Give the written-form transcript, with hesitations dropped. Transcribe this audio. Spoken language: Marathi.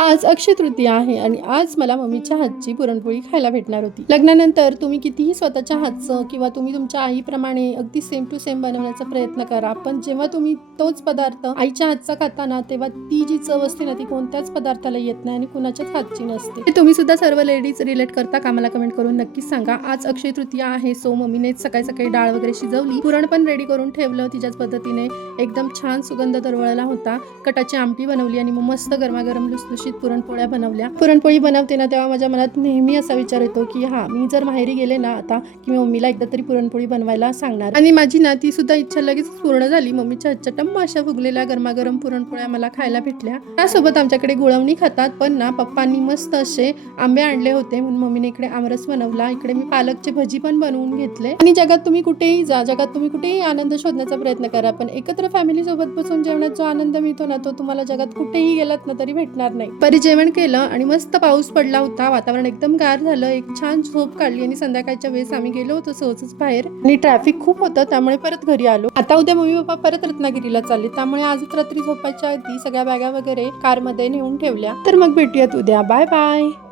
आज अक्षय तृतीया आहे आणि आज मला मम्मीच्या हातची पुरणपोळी खायला भेटणार होती। लग्नानंतर तुम्ही कितीही स्वतःच्या हातचं किंवा तुम्ही तुमच्या आईप्रमाणे अगदी सेम टू सेम बनवण्याचा प्रयत्न करा, पण जेव्हा तुम्ही तोच पदार्थ आईच्या हातचा खाता ना, तेव्हा ती जी चव असते ना ती कोणत्याच पदार्थाला येत नाही आणि कुणाच्याच हातची नसते। तुम्ही सुद्धा सर्व लेडीज रिलेट करता का? मला कमेंट करून नक्कीच सांगा। आज अक्षय तृतीया आहे, सो मम्मीने सकाळी सकाळी डाळ वगैरे शिजवली, पुरण पण रेडी करून ठेवलं तिच्याच पद्धतीने। एकदम छान सुगंध दरवळला होता, कटाची आमटी बनवली आणि मग मस्त गरमागरम लुसलुशीत पुरणपोळ्या बनवल्या। पुरणपोळी बनवते ना तेव्हा माझ्या मनात नेहमी असा विचार येतो की हा, मी जर माहेरी गेले ना आता की मम्मीला एकदा तरी पुरणपोळी बनवायला सांगणार। आणि माझी ना ती सुद्धा इच्छा लगेच पूर्ण झाली। मम्मीच्या हातच्या टम्म अशा फुगलेल्या गरमागरम पुरणपोळ्या मला खायला भेटल्या। त्यासोबत आमच्याकडे गुळवणी खातात, पण ना पप्पांनी मस्त असे आंबे आणले होते म्हणून मम्मीने इकडे आमरस बनवला। इकडे मी पालकचे भजी पण बनवून घेतले। आणि जगात तुम्ही कुठेही जा, जगात तुम्ही कुठेही आनंद शोधण्याचा प्रयत्न करा, पण एकत्र फॅमिली सोबत बसून जेवणात जो आनंद मिळतो ना, तो तुम्हाला जगात कुठेही गेलात ना तरी भेटणार नाही। परी जेवण केलं आणि मस्त पाऊस पडला होता, वातावरण एकदम गार झालं, एक छान झोप काढली आणि संध्याकाळच्या वेळेस आम्ही गेलो होतो सहजच बाहेर आणि ट्रॅफिक खूप होतं त्यामुळे परत घरी आलो। आता उद्या मम्मी पप्पा परत रत्नागिरीला चालले, त्यामुळे आजच रात्री झोपायच्या आधी सगळ्या बॅगा वगैरे कारमध्ये नेऊन ठेवल्या। तर मग भेटूयात उद्या, बाय बाय।